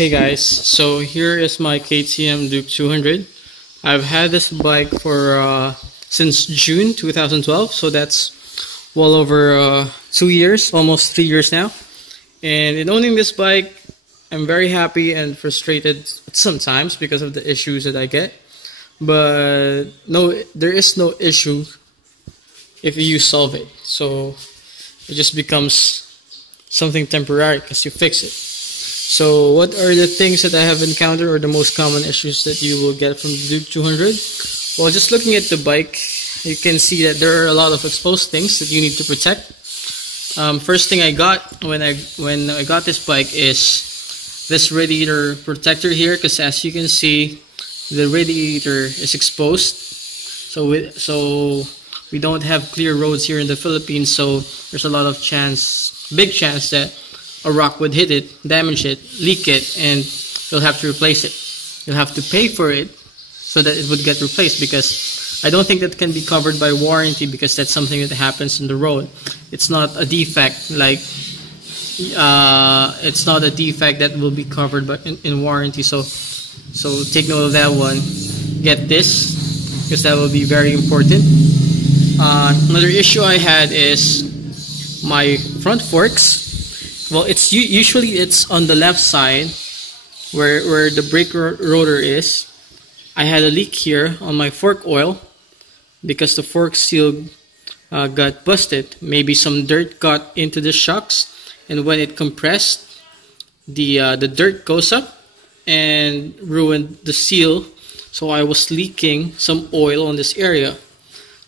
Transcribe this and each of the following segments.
Hey guys, so here is my KTM Duke 200. I've had this bike for since June 2012, so that's well over 2 years, almost 3 years now. And in owning this bike, I'm very happy and frustrated sometimes because of the issues that I get. But no, there is no issue if you solve it. So it just becomes something temporary because you fix it. So what are the things that I have encountered, or the most common issues that you will get from the Duke 200? Well, just looking at the bike, you can see that there are a lot of exposed things that you need to protect. First thing I got when I got this bike is this radiator protector here, because as you can see, the radiator is exposed. So we don't have clear roads here in the Philippines, so there's a lot of big chance that a rock would hit it, damage it, leak it, and you'll have to replace it. You'll have to pay for it so that it would get replaced, because I don't think that can be covered by warranty, because that's something that happens in the road. It's not a defect it's not a defect that will be covered by in warranty. So take note of that one. Get this, because that will be very important. Another issue I had is my front forks. Well, usually it's on the left side where the brake rotor is. I had a leak here on my fork oil because the fork seal got busted. Maybe some dirt got into the shocks, and when it compressed, the dirt goes up and ruined the seal. So I was leaking some oil on this area.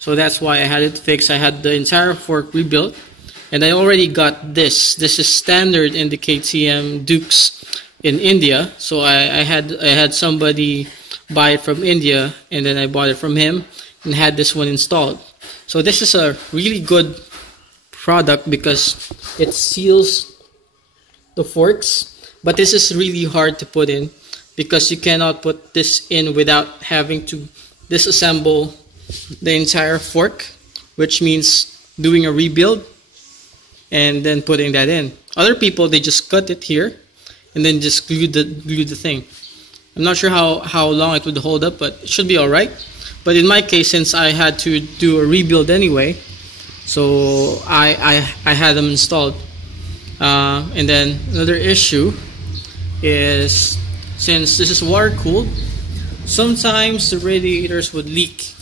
So that's why I had it fixed. I had the entire fork rebuilt. And I already got this. This is standard in the KTM Dukes in India. So I had somebody buy it from India, and then I bought it from him and had this one installed. So this is a really good product because it seals the forks. But this is really hard to put in because you cannot put this in without having to disassemble the entire fork, which means doing a rebuild and then putting that in. Other people, they just cut it here and then just glue the thing. I'm not sure how long it would hold up, but it should be alright. But in my case, since I had to do a rebuild anyway, so I had them installed. And then another issue is, since this is water cooled, sometimes the radiators would leak.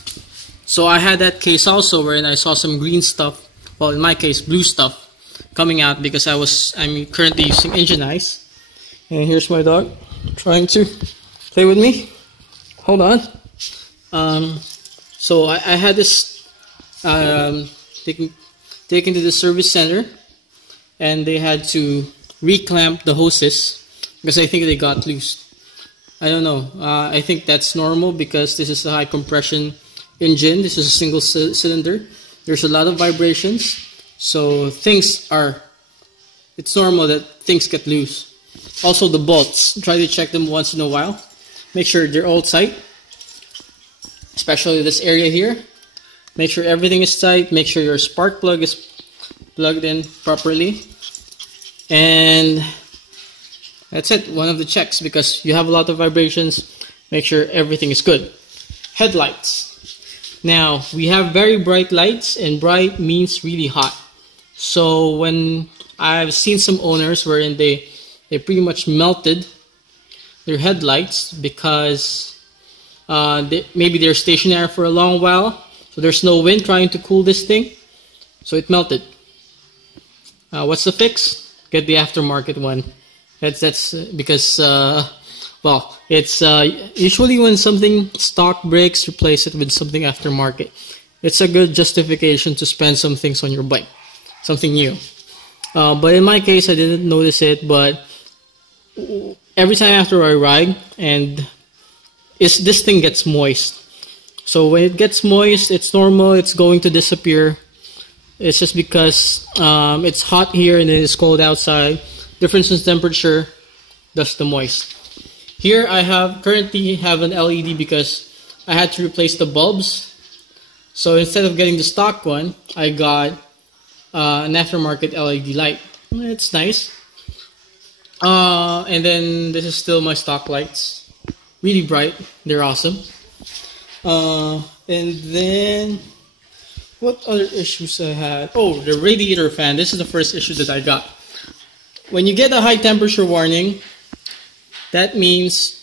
So I had that case also wherein I saw some green stuff, well in my case blue stuff, coming out because I'm currently using engine ice. And here's my dog trying to play with me. Hold on. So I had this taken to the service center, and they had to reclamp the hoses because I think they got loose. I don't know. I think that's normal because this is a high compression engine. This is a single cylinder. There's a lot of vibrations. So it's normal that things get loose. Also the bolts, try to check them once in a while. Make sure they're all tight, especially this area here. Make sure everything is tight. Make sure your spark plug is plugged in properly. And that's it, one of the checks, because you have a lot of vibrations. Make sure everything is good. Headlights. Now, we have very bright lights, and bright means really hot. So when I've seen some owners wherein they pretty much melted their headlights because maybe they're stationary for a long while, so there's no wind trying to cool this thing, so it melted. What's the fix? Get the aftermarket one. That's because well, it's usually when something stock breaks, replace it with something aftermarket. It's a good justification to spend some things on your bike, something new. But in my case, I didn't notice it, but every time after I ride, and this thing gets moist. So when it gets moist, it's normal, it's going to disappear. It's just because it's hot here and then it's cold outside. Difference in temperature does the moist. Here I currently have an LED because I had to replace the bulbs. So instead of getting the stock one, I got an aftermarket LED light. It's nice. And then this is still my stock lights. Really bright. They're awesome. And then what other issues I had? Oh, the radiator fan. This is the first issue that I got. When you get a high temperature warning, that means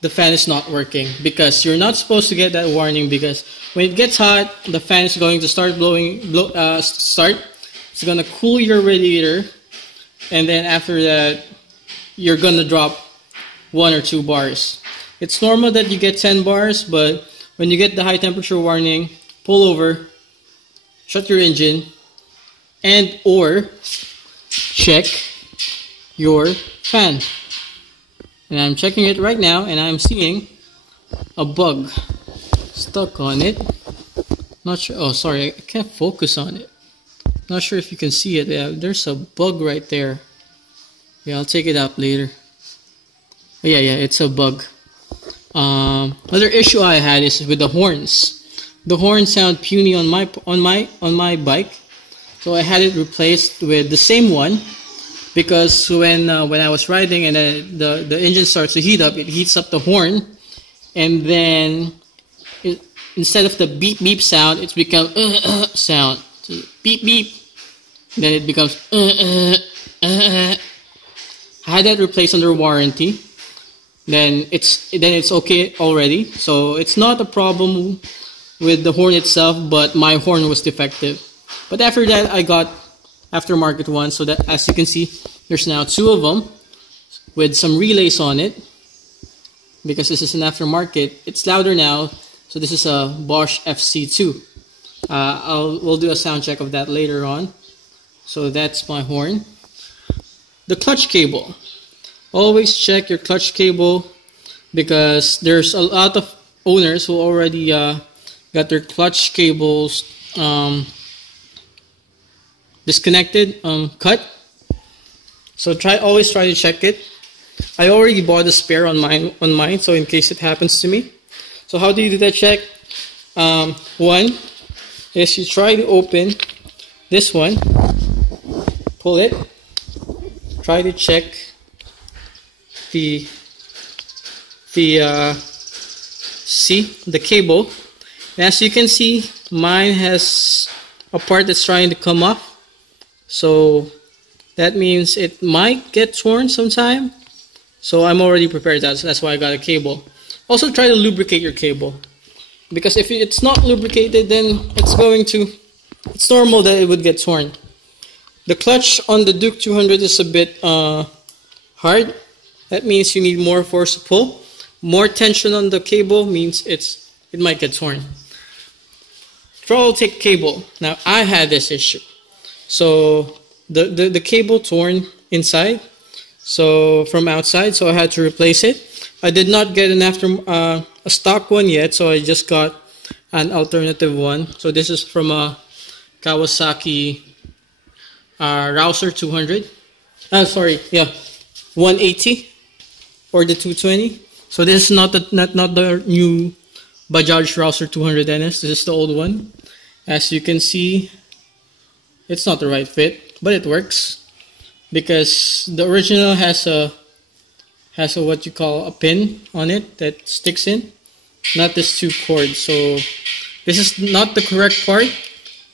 the fan is not working, because you're not supposed to get that warning, because when it gets hot, the fan is going to start it's going to cool your radiator, and then after that, you're going to drop 1 or 2 bars. It's normal that you get 10 bars, but when you get the high temperature warning, pull over, shut your engine, and or check your fan. And I'm checking it right now, and I'm seeing a bug stuck on it. Not sure. Oh, sorry, I can't focus on it. Not sure if you can see it. Yeah, there's a bug right there. Yeah, I'll take it out later. Yeah, it's a bug. Another issue I had is with the horns. The horns sound puny on my bike, so I had it replaced with the same one. Because when I was riding and the engine starts to heat up, it heats up the horn, and then instead of the beep beep sound, it's become sound. So beep beep, then it becomes I had that replaced under warranty. Then it's okay already. So it's not a problem with the horn itself, but my horn was defective. But after that, I got aftermarket one, so that as you can see, there's now 2 of them with some relays on it, because this is an aftermarket. It's louder now, so this is a Bosch FC2. We'll do a sound check of that later on. So that's my horn. The clutch cable. Always check your clutch cable, because there's a lot of owners who already got their clutch cables disconnected, cut. So always try to check it. I already bought a spare on mine, so in case it happens to me. So how do you do that check? One is you try to open this one, pull it, try to check the cable. And as you can see, mine has a part that's trying to come off. So that means it might get torn sometime. So I'm already prepared. That's why I got a cable. Also try to lubricate your cable, because if it's not lubricated, then it's normal that it would get torn. The clutch on the Duke 200 is a bit hard. That means you need more force to pull. More tension on the cable means it might get torn. Throttle take cable. Now I had this issue. So the cable torn inside, so from outside, so I had to replace it. I did not get a stock one yet, so I just got an alternative one. So this is from a Kawasaki Rouser 200. 180 or the 220. So this is not the new Bajaj Rouser 200 NS. This is the old one. As you can see, it's not the right fit, but it works, because the original has a what you call a pin on it that sticks in, not this 2 cords. So this is not the correct part.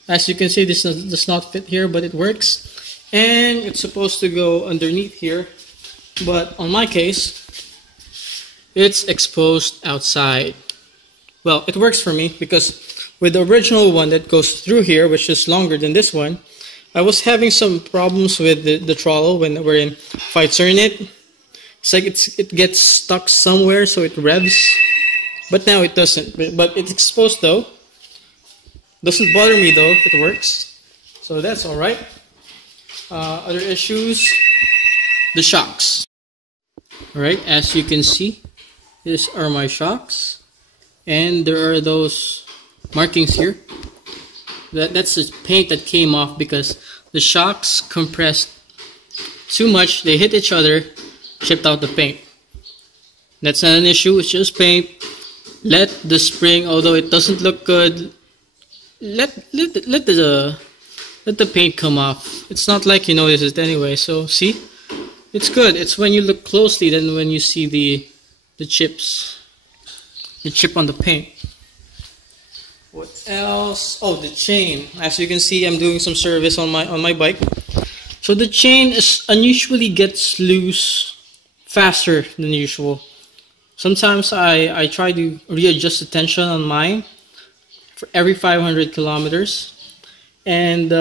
As you can see, this does not fit here, but it works, and it's supposed to go underneath here, but on my case, it's exposed outside. Well, it works for me, because with the original one that goes through here, which is longer than this one, I was having some problems with the throttle if I turn it. It's like it gets stuck somewhere, so it revs. But now it doesn't. But it's exposed though. Doesn't bother me though. It works. So that's all right. Other issues: the shocks. All right, as you can see, these are my shocks, and there are those markings here. That's the paint that came off because the shocks compressed too much. They hit each other, chipped out the paint. That's not an issue. It's just paint. Let the spring, although it doesn't look good, let the paint come off. It's not like you notice it anyway. So see, It's good. It's when you look closely, then when you see the chips, the chip on the paint. What else? Oh, the chain. As you can see, I'm doing some service on my bike. So the chain unusually gets loose faster than usual. Sometimes I try to readjust the tension on mine for every 500 kilometers, and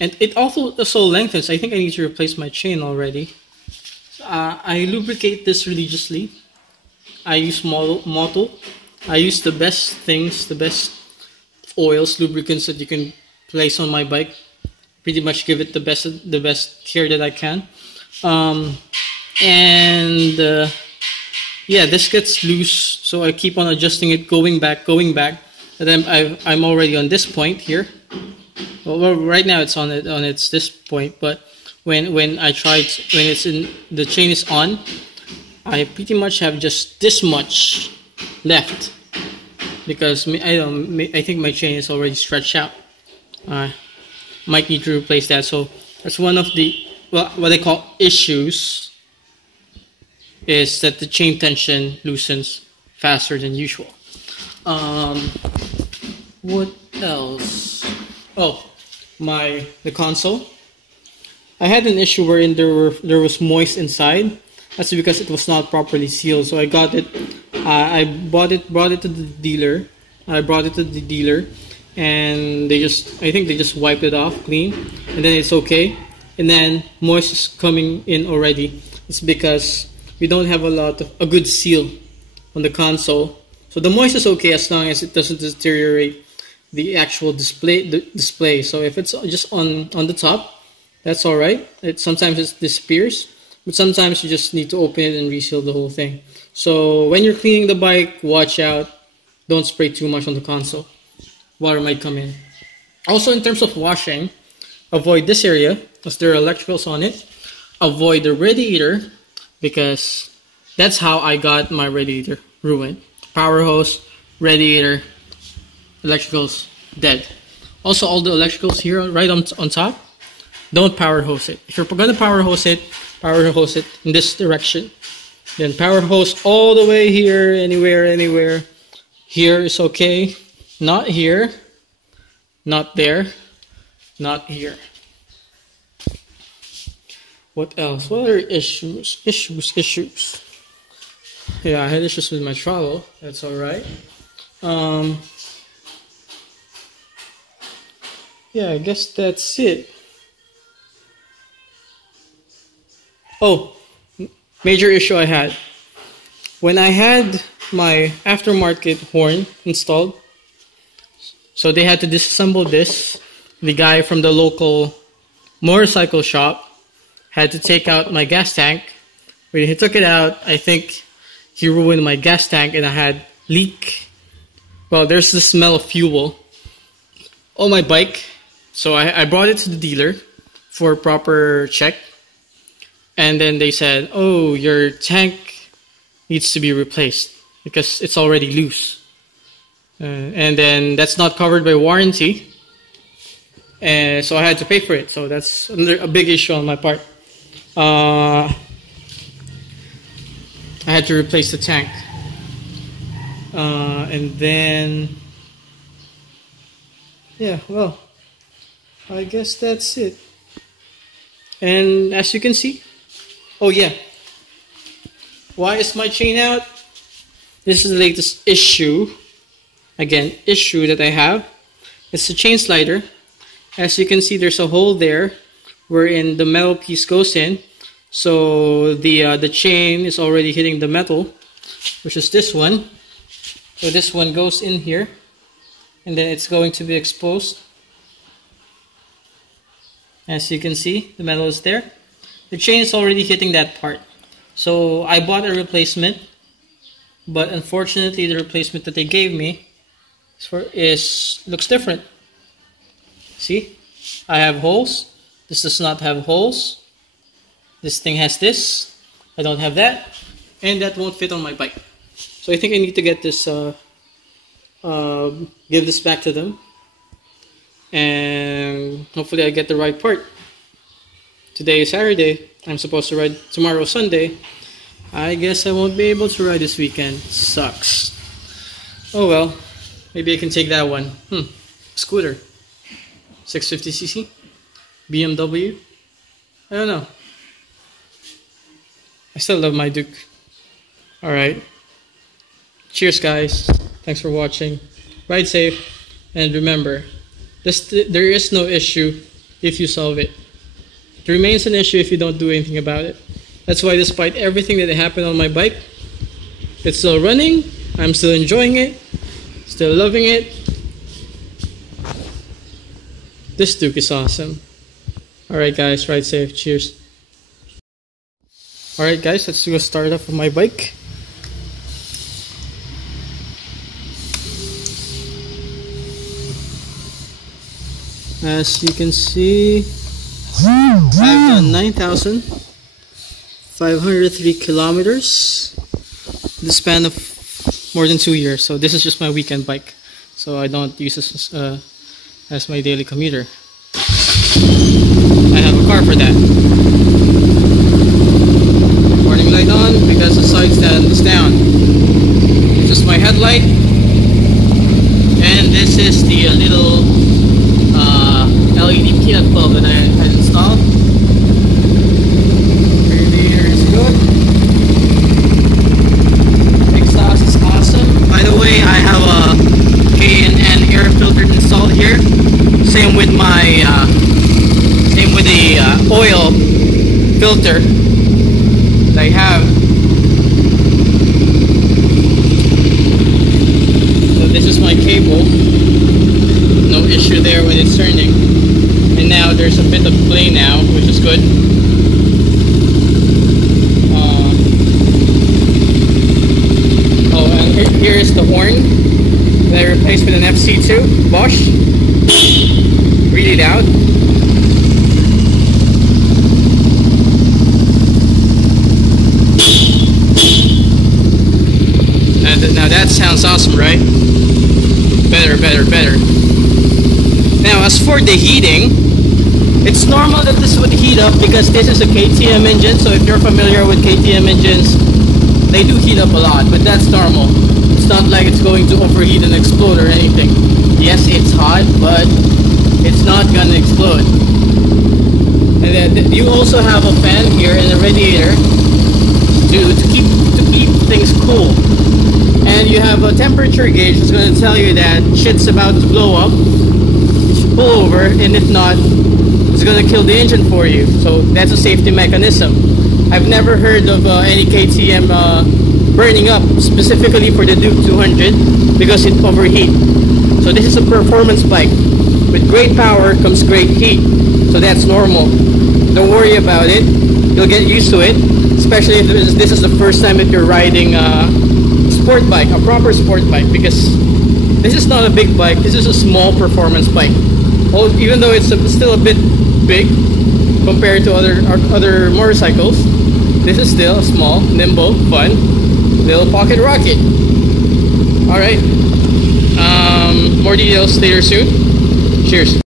it also lengthens. I think I need to replace my chain already. I lubricate this religiously. I use Moto. I use the best things, the best oils, lubricants that you can place on my bike. Pretty much give it the best care that I can. Yeah, this gets loose, so I keep on adjusting it, going back. And then I'm already on this point here. Well, right now it's on this point, but when it's in the chain is on, I pretty much have just this much left because I think my chain is already stretched out. Might need to replace that. So that's one of the what I call issues, is that the chain tension loosens faster than usual. What else? Oh, the console. I had an issue wherein there was moist inside. That's because it was not properly sealed. So I got it. I brought it to the dealer. And I think they just wiped it off clean, and then it's okay. And then moist is coming in already. It's because we don't have a good seal on the console. So the moist is okay as long as it doesn't deteriorate the actual display. So if it's just on the top, that's all right. Sometimes it disappears, but sometimes you just need to open it and reseal the whole thing. So when you're cleaning the bike, watch out. Don't spray too much on the console. Water might come in. Also, in terms of washing, avoid this area because there are electricals on it. Avoid the radiator because that's how I got my radiator ruined. Power hose, radiator, electricals, dead. Also, all the electricals here right on top, don't power hose it. If you're going to power hose it in this direction. Then power hose all the way here, anywhere. Here is okay. Not here, not there, not here. What else? What other issues? Issues. Yeah, I had issues with my throttle. That's all right. Yeah, I guess that's it. Oh, major issue I had. When I had my aftermarket horn installed, so they had to disassemble this. The guy from the local motorcycle shop had to take out my gas tank. When he took it out, I think he ruined my gas tank and I had leak. Well, there's the smell of fuel on my bike. So I brought it to the dealer for a proper check. And then they said, oh, your tank needs to be replaced because it's already loose. And then that's not covered by warranty. And so I had to pay for it. So that's a big issue on my part. I had to replace the tank. And then, yeah, well, I guess that's it. And as you can see, oh yeah, why is my chain out? This is the latest issue. Again, issue that I have. It's the chain slider. As you can see, there's a hole there wherein the metal piece goes in. So the chain is already hitting the metal, which is this one. So this one goes in here, and then it's going to be exposed. As you can see, the metal is there. The chain is already hitting that part. So I bought a replacement, but unfortunately the replacement that they gave me looks different. See? I have holes. This does not have holes. This thing has this. I don't have that. And that won't fit on my bike. So I think I need to get this, give this back to them. And hopefully I get the right part. Today is Saturday. I'm supposed to ride tomorrow, Sunday. I guess I won't be able to ride this weekend. Sucks. Oh well. Maybe I can take that one. Scooter. 650cc? BMW? I don't know. I still love my Duke. Alright. Cheers, guys. Thanks for watching. Ride safe. And remember, there is no issue if you solve it. It remains an issue if you don't do anything about it. That's why despite everything that happened on my bike, it's still running. I'm still enjoying it. Still loving it. This Duke is awesome. Alright guys, ride safe. Cheers. Alright guys, let's do a start off of my bike. As you can see, I've done 9,503 kilometers in the span of more than 2 years. So this is just my weekend bike. So I don't use this as my daily commuter. I have a car for that. Warning light on because the side stand is down. This is my headlight. And this is the little LED peanut bulb that I had installed. Radiator is good. Exhaust is awesome. By the way, I have a K&N air filter installed here. Same with my the oil filter that I have. So this is my cable. No issue there when it's turning. And now there's a bit of play now, which is good. And here is the horn that I replaced with an FC2 Bosch. Really loud. And now that sounds awesome, right? Better. Now as for the heating, it's normal that this would heat up because this is a KTM engine. So if you're familiar with KTM engines, they do heat up a lot, but that's normal. It's not like it's going to overheat and explode or anything. Yes, it's hot, but it's not gonna explode. And then you also have a fan here in the radiator to keep things cool. And you have a temperature gauge that's going to tell you that shit's about to blow up. You should pull over, and if not, it's going to kill the engine for you. So that's a safety mechanism. I've never heard of any KTM burning up specifically for the Duke 200 because it overheat. So this is a performance bike. With great power comes great heat. So that's normal. Don't worry about it. You'll get used to it, especially if this is the first time that you're riding sport bike, a proper sport bike, because this is not a big bike, this is a small performance bike. Well, even though it's still a bit big compared to other motorcycles, this is still a small, nimble, fun little pocket rocket. Alright, more details later soon. Cheers.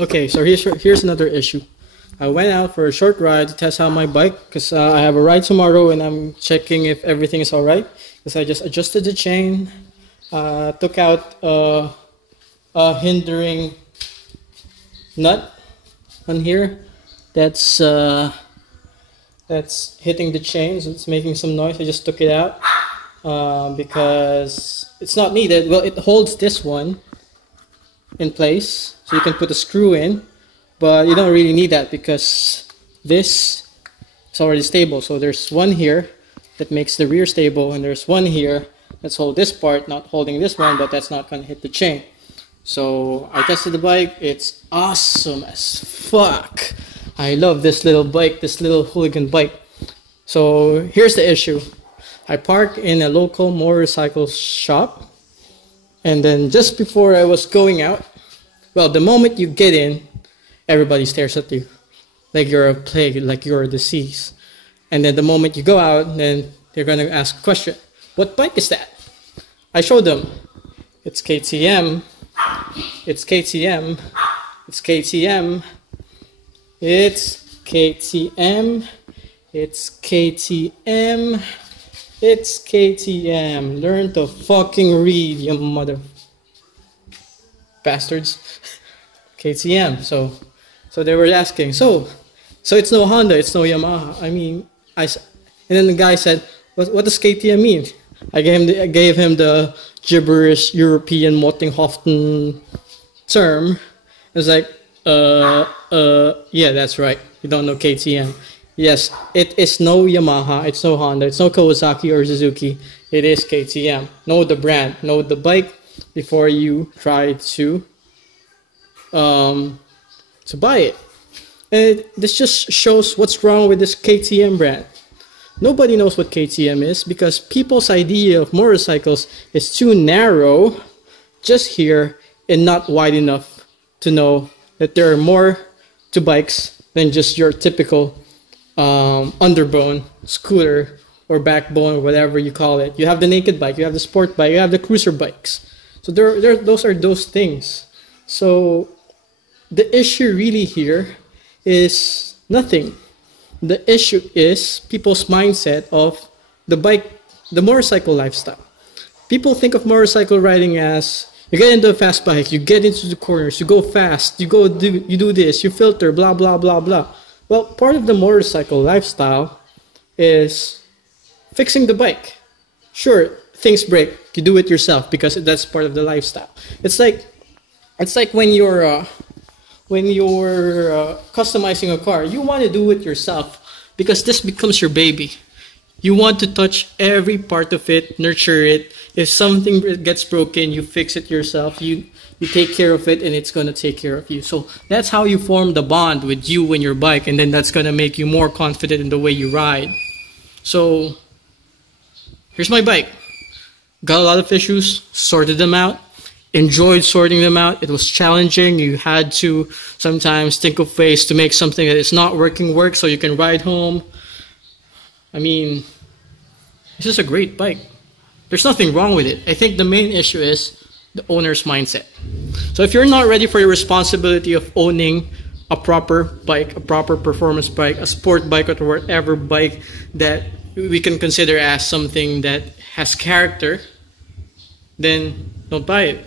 Okay, so here's another issue. I went out for a short ride to test out my bike because I have a ride tomorrow and I'm checking if everything is alright. Because I just adjusted the chain, took out a hindering nut on here that's hitting the chain, so it's making some noise. I just took it out because it's not needed. Well, it holds this one in place, so you can put a screw in. But you don't really need that because this is already stable. So there's one here that makes the rear stable, and there's one here that's hold this part, not holding this one, but that's not going to hit the chain. So I tested the bike. It's awesome as fuck. I love this little bike, this little hooligan bike. So here's the issue. I parked in a local motorcycle shop, and then just before I was going out, well, the moment you get in, everybody stares at you like you're a plague, like you're a disease. And then the moment you go out, then they're going to ask a question. What bike is that? I showed them. It's KTM. It's KTM. It's KTM. It's KTM. It's KTM. It's KTM. Learn to fucking read, you mother bastards. KTM. So they were asking. So it's no Honda. It's no Yamaha. I mean, and then the guy said, "What does KTM mean?" I gave him the gibberish European Mottinghofen term. It was like, yeah, that's right. You don't know KTM. Yes, it is no Yamaha, it's no Honda, it's no Kawasaki or Suzuki. It is KTM. Know the brand, know the bike before you try to buy it. And this just shows what's wrong with this KTM brand. Nobody knows what KTM is because people's idea of motorcycles is too narrow, just here, and not wide enough to know that there are more to bikes than just your typical underbone, scooter, or backbone, or whatever you call it. You have the naked bike, you have the sport bike, you have the cruiser bikes. So those are those things. So the issue really here is nothing. The issue is people's mindset of the motorcycle lifestyle. People think of motorcycle riding as you get into a fast bike, you get into the corners, you go fast, you do this, you filter, blah blah blah blah. Well, part of the motorcycle lifestyle is fixing the bike. Sure, things break, you do it yourself because that's part of the lifestyle. It's like when you're customizing a car, you want to do it yourself because this becomes your baby. You want to touch every part of it, nurture it. If something gets broken, you fix it yourself. You take care of it, and it's going to take care of you. So that's how you form the bond with you and your bike, and then that's going to make you more confident in the way you ride. So here's my bike. Got a lot of issues, sorted them out. Enjoyed sorting them out. It was challenging. You had to sometimes think of ways to make something that is not working work so you can ride home. I mean, this is a great bike. There's nothing wrong with it. I think the main issue is the owner's mindset. So if you're not ready for your responsibility of owning a proper bike, a proper performance bike, a sport bike, or whatever bike that we can consider as something that has character, then don't buy it.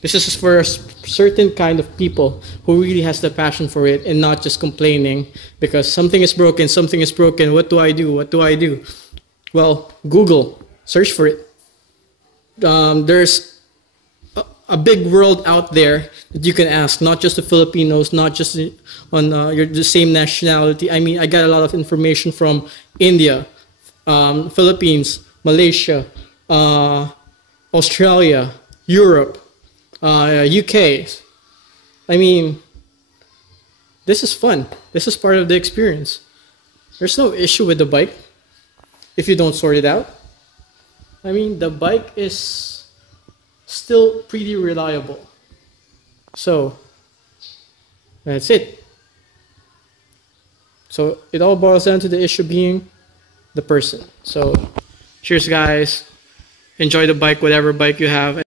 This is for a certain kind of people who really has the passion for it and not just complaining because something is broken, what do I do, what do I do? Well, Google, search for it. There's a big world out there that you can ask, not just the Filipinos, not just on the same nationality. I mean, I got a lot of information from India, Philippines, Malaysia, Australia, Europe, UK. I mean, this is fun. This is part of the experience. There's no issue with the bike if you don't sort it out. I mean, the bike is still pretty reliable. So, that's it. So, it all boils down to the issue being the person. So, cheers guys. Enjoy the bike, whatever bike you have.